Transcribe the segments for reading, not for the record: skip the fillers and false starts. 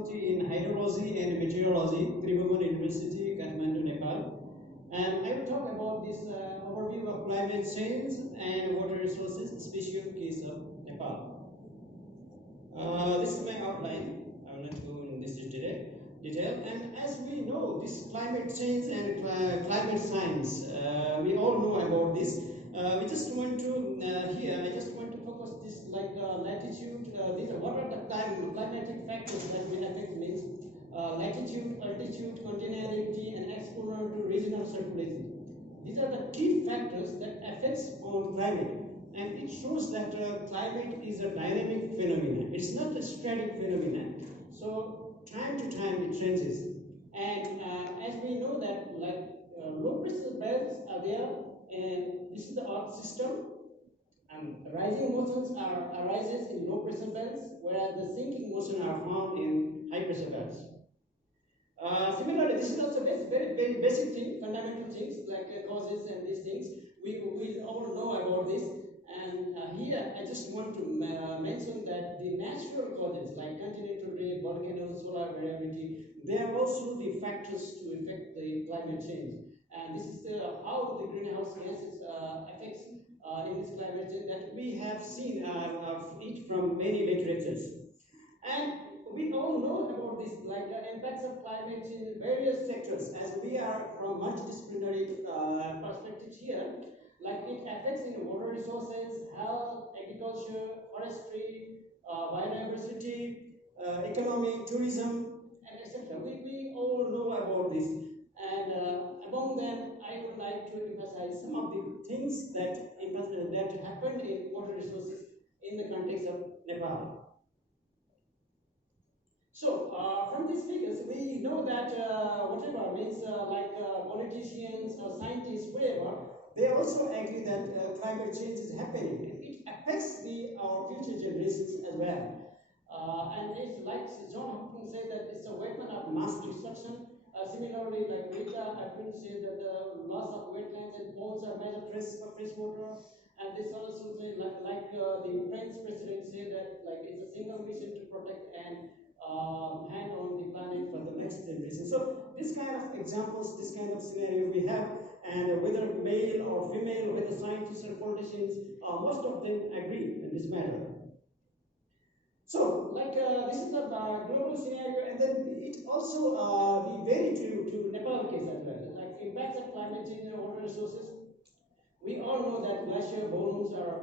faculty in hydrology and meteorology, Tribhuvan University, Kathmandu, Nepal. And I will talk about this overview of climate change and water resources, especially in case of Nepal. This is my outline. I will not go in this detail. And as we know, this climate change and climate science, we all know about this. We just want to here. I just want to focus this like latitude. These are what are the climatic factors that will affect means latitude, altitude, continuity, and exposure to regional circulation. These are the key factors that affects on climate, and it shows that climate is a dynamic phenomenon. It's not a static phenomenon. So time to time it changes, and as we know that like low pressure belts are there, and this is the Earth system. Rising motions arises in low pressure belts, whereas the sinking motion are found in high pressure belts. Similarly, this is also very basic thing, fundamental things like causes and these things. We all know about this. And here I just want to mention that the natural causes like continental drift, volcanoes, solar variability, they are also the factors to affect the climate change. And this is how the greenhouse gases affects in this climate change that we have seen it from many literatures. And we all know about this, like impacts of climate change in various sectors, as we are from multidisciplinary perspectives here. Like it affects in water resources, health, agriculture, forestry, biodiversity, economy, tourism, and etc. We all know about this. And among them, I would like to emphasize some of the things that happened in water resources in the context of Nepal. So, from these figures, we know that whatever means like politicians or scientists, whatever, they also agree that climate change is happening. It affects our future generations as well. And it's like John Hopkins said that it's a weapon of mass destruction. Similarly, like Rita April said that the loss of wetlands and ponds are major threats for fresh water. And this also said like the French president said that like it's a single mission to protect and hand on the planet for the next generation. So this kind of examples, this kind of scenario we have, and whether male or female, whether scientists or politicians, most of them agree in this matter. So, like this is the global scenario, and then it also be very true to Nepal case as well. Like impacts of climate change and water resources. We all know that glacier volumes are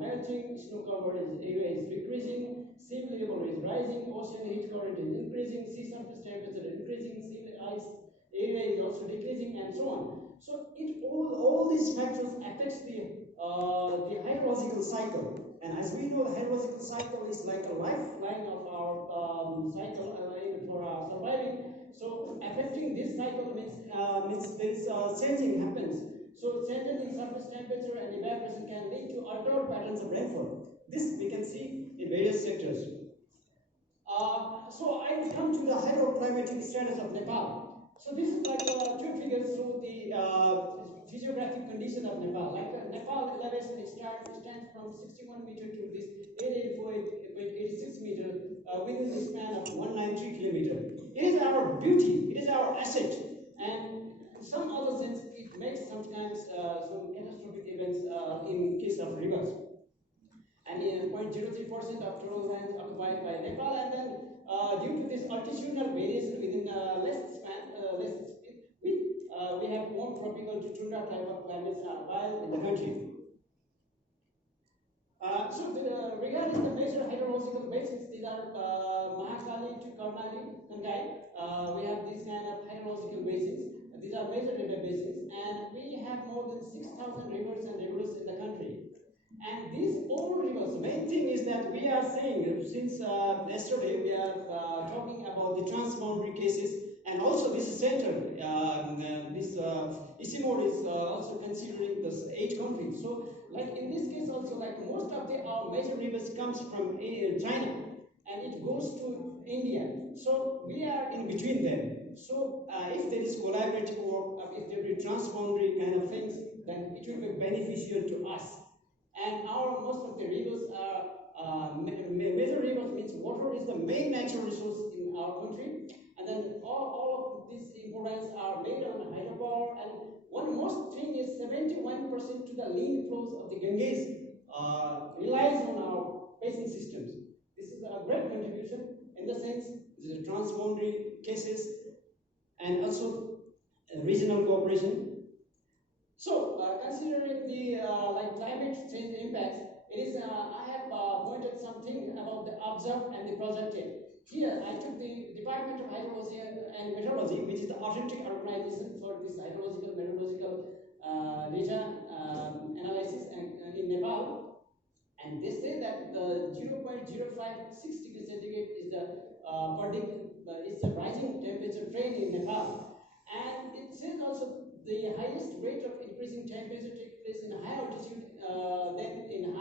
melting, snow covered area is decreasing, sea level is rising, ocean heat current is increasing, sea surface temperature is increasing, sea ice area is also decreasing, and so on. So it all these factors affects the hydrological cycle. And as we know, the hydrological cycle is like a lifeline of our cycle for our surviving. So affecting this cycle means there is changing happens. So changes in surface temperature and evaporation can lead to altered patterns of rainfall. This we can see in various sectors. So I will come to the hydroclimatic status of Nepal. So this is like two figures show the physiographic condition of Nepal. Like Nepal elevation stands from 61 meter to this 884.86 meter within the span of 193 kilometer. It is our beauty. It is our asset. And in some other sense, it makes sometimes some catastrophic events in case of rivers. And 0.03% of total land occupied by Nepal, and then due to this altitudinal variation within less speed, we have warm tropical to tundra type of climates while in the country. Regarding the major hydrological basins, these are Mahakali to Karnali, Kangai. We have these kind of hydrological basins. These are major river basins, and we have more than 6,000 rivers and rivers in the country. And these all rivers, main thing is that we are saying, since yesterday we are talking about the transboundary cases, and also this center, this ICMOD is also considering this 8 countries. So, like in this case also, like most of our major rivers comes from China, and it goes to India. So we are in between them. So if there is collaborative work, if there is transboundary kind of things, then it will be beneficial to us. And most of the rivers are major rivers means water is the main natural resource in our of these importance are made on hydropower, and one most thing is 71% to the lean flows of the Ganges relies on our basin systems. This is a great contribution in the sense this is transboundary cases and also regional cooperation. So, considering the climate change impacts, it is I have pointed something about the observed and the projected. Here, I took the Department of Hydrology and Meteorology, which is the authentic organization for this hydrological meteorological data analysis in Nepal, and they say that the 0.056 degrees centigrade is the is the rising temperature trend in Nepal, and it says also the highest rate of increasing temperature takes place in high altitude than in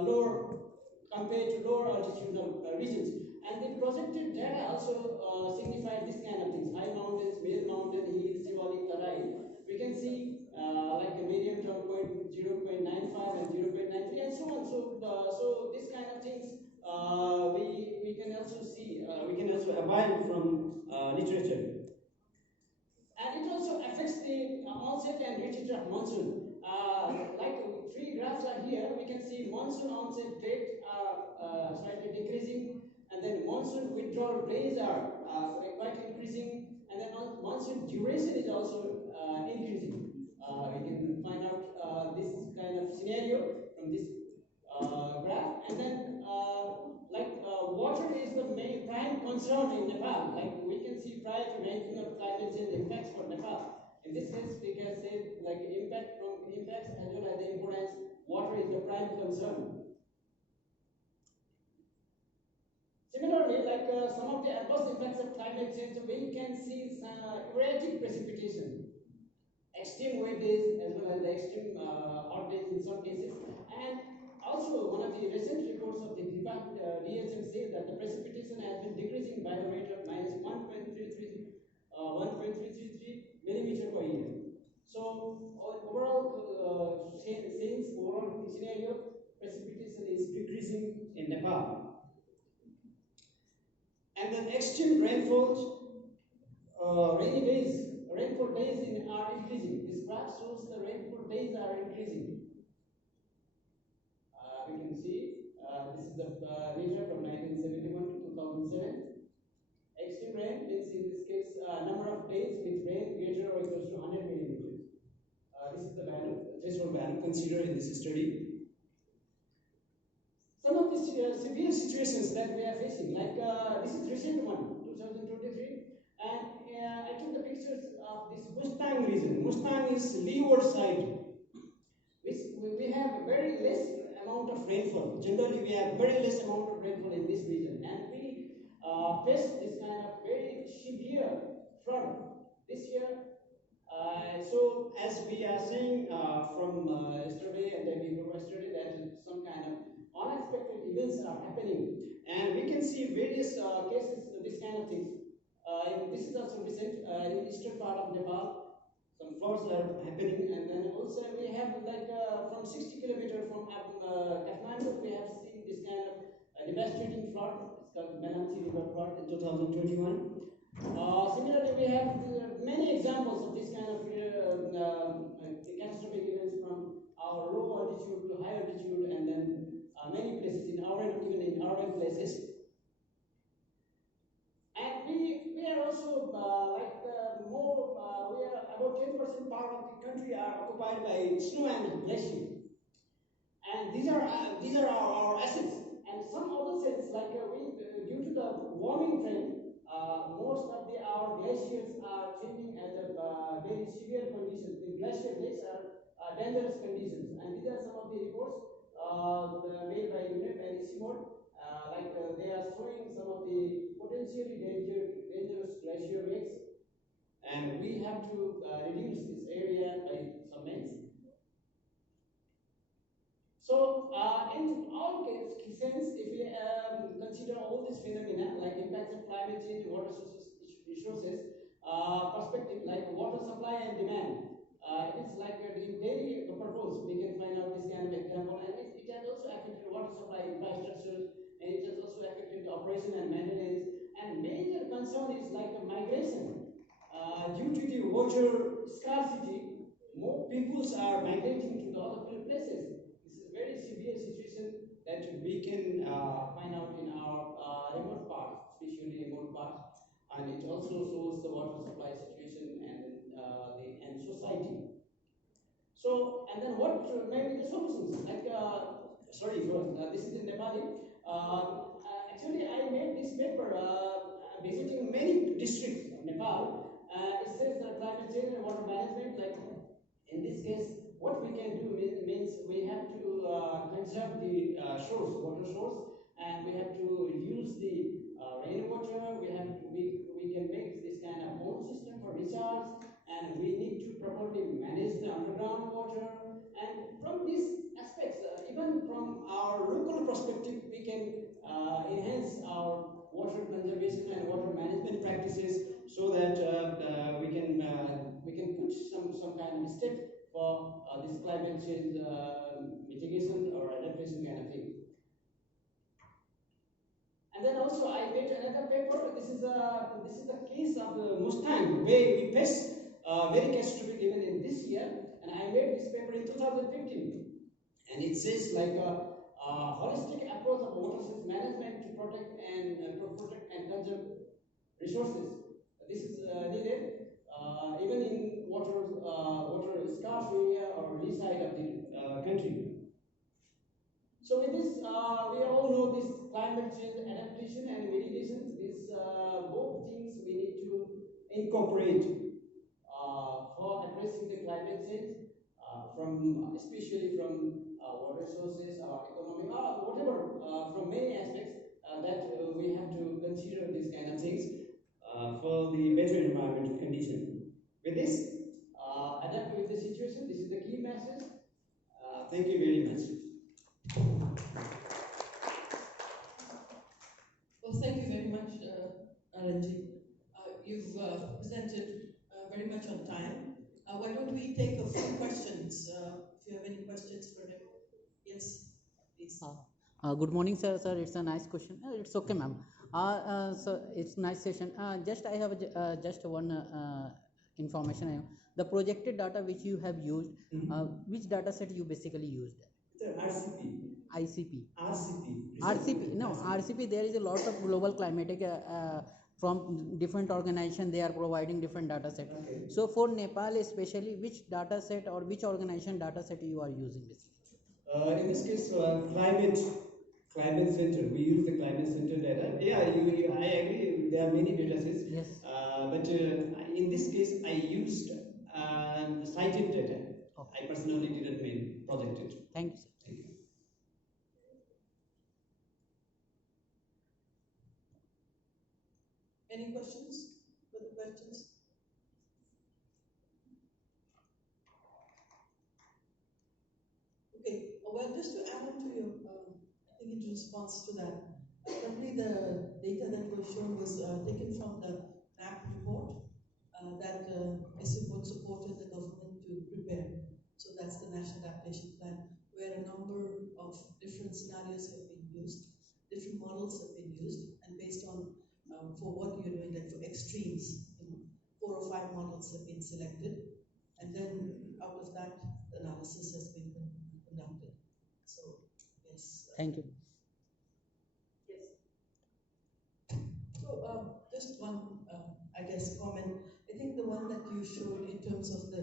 lower compared to lower altitudinal regions. And the projected data also signify this kind of things: high mountains, middle mountain, hills, Shivalik, Tarai. We can see like a medium term point 0.95 and 0.93 and so on. So this kind of things we can also see. We can also abide from literature. And it also affects the onset and retreat of monsoon. Like three graphs are here, we can see monsoon onset date slightly decreasing, and then monsoon withdrawal days are quite increasing, and then monsoon duration is also increasing. We can find out this kind of scenario from this graph, and then water is the main prime concern in Nepal. Like we can see prior to ranking of climate change impacts for Nepal. In this sense, we can say like impact from impacts as well as the importance. Water is the prime concern. Similarly, like some of the adverse effects of climate change, we can see erratic precipitation, extreme wet days as well as the extreme hot days in some cases, and also one of the recent reports of the DHM says that the precipitation has been decreasing by the rate of minus 1.333 millimeter per year. So overall overall scenario, precipitation is decreasing in Nepal. And then extreme rainfall, rainfall days are increasing. This graph shows the rainfall days are increasing. We can see this is the data from 1971 to 2007. Extreme rain means in this case number of days with rain greater or equals to 100 millimeters. This is the value, threshold value considered in this study. Some of the severe situations that we are facing, like this is recent one, 2023, and I took the pictures of this Mustang region. Mustang is leeward side. We have a very less amount of rainfall. Generally, we have very less amount of rainfall in this region, and we face this kind of very severe flood this year. So, as we are seeing from yesterday and the day before yesterday, that some kind of unexpected events are happening, and we can see various cases of this kind of things. This is also recent in eastern part of Nepal. Some floods are happening, and then also we have like from 60 kilometers from Kathmandu, we have seen this kind of devastating flood. It's called Benamsi River flood in 2021. Similarly, we have many examples of this kind of catastrophic events from our low altitude to high altitude, and then many places in even in urban places. And we are also we are about 10% part of the country are occupied by snow and glacier, and these are our assets. And some other sense, like due to the warming trend, most of our glaciers are changing at a very severe conditions. The glacier lakes are dangerous conditions, and these are some of the reports made by UNEP and ICMOD. They are showing some of the potentially dangerous glacier lakes, and we have to reduce this area by some means. So, in all sense, if we consider all these phenomena like impacts of climate change, water resources, perspective like water supply and demand, it's like in daily purpose we can find out this kind of example, and it has also affected water supply infrastructure, and it has also affected the operation and maintenance. And major concern is like the migration. water scarcity, more peoples are migrating to the other places. This is a very severe situation that we can find out in our remote parts, especially remote parts, and it also shows the water supply situation and society. So, and then what may be the solutions? Like, sorry, this is in Nepali. Actually, I made this paper visiting many districts of Nepal. It says that climate change and water management, like in this case, what we can do means we have to conserve the water source, and we have to use the rainwater. We can make this kind of pond system for recharge, and we need to properly manage the underground water. And from these aspects, even from our local perspective, we can enhance our water conservation and water management practices so that we can put some kind of step for this climate change mitigation or adaptation kind of thing. And then also I made another paper. This is the case of the Mustang, where we face very catastrophic even in this year. And I made this paper in 2015, and it says like a holistic approach of water resource management to protect and conserve resources. This is needed even in water scarce area or reside of the country. So with this, we all know this climate change adaptation and mitigation. These both things we need to incorporate for addressing the climate change, especially from water sources, our economy, whatever, from many aspects that we have to consider these kind of things for the better environmental condition. With this, adapt with the situation. This is the key message. Thank you very much. Well, thank you very much, Alanji. You've presented very much on time. Why don't we take a few questions? If you have any questions for him. Yes, please. Good morning, sir. Sir, it's a nice question. It's okay, ma'am. So it's nice session. Just I have just one information. The projected data which you have used, which data set you basically used? It's RCP. ICP. RCP. RCP. No, RCP. There is a lot of global climatic from different organization. They are providing different data set. Okay. So for Nepal, especially, which data set or which organization data set you are using basically? In this case, climate center. We use the climate center data. Yeah, I agree. There are many data sets. Yes. But in this case, I used cited data. Okay. I personally didn't mean projected. Thank you, sir. Thank you. Any questions? Further questions? Okay. Well, just to add on to your, I think in response to that, probably the data that was shown was taken from the NAP report that SIPOT supported the government to prepare. So that's the National Adaptation Plan, where a number of different scenarios have been used, different models have been used, and based on for what you're doing, like for extremes, 4 or 5 models have been selected, and then out of that, the analysis has been conducted. So, yes. Thank you. Yes. So, just one, I guess, comment. I think the one that you showed in terms of the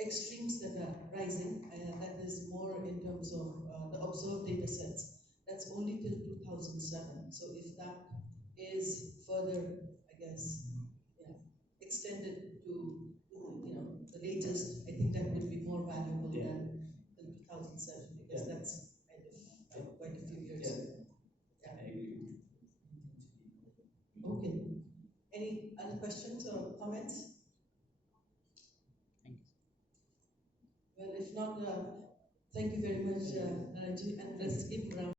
extremes that are rising, and that is more in terms of the observed data sets, that's only till 2007. So if that is further, I guess, extended to the latest, I think that would be more valuable than 2007, because that's kind of quite a few years ago. Yeah, I agree. Okay. Any other questions or comments? Thank you. Well, if not, thank you very much, Naranji, and let's give a round.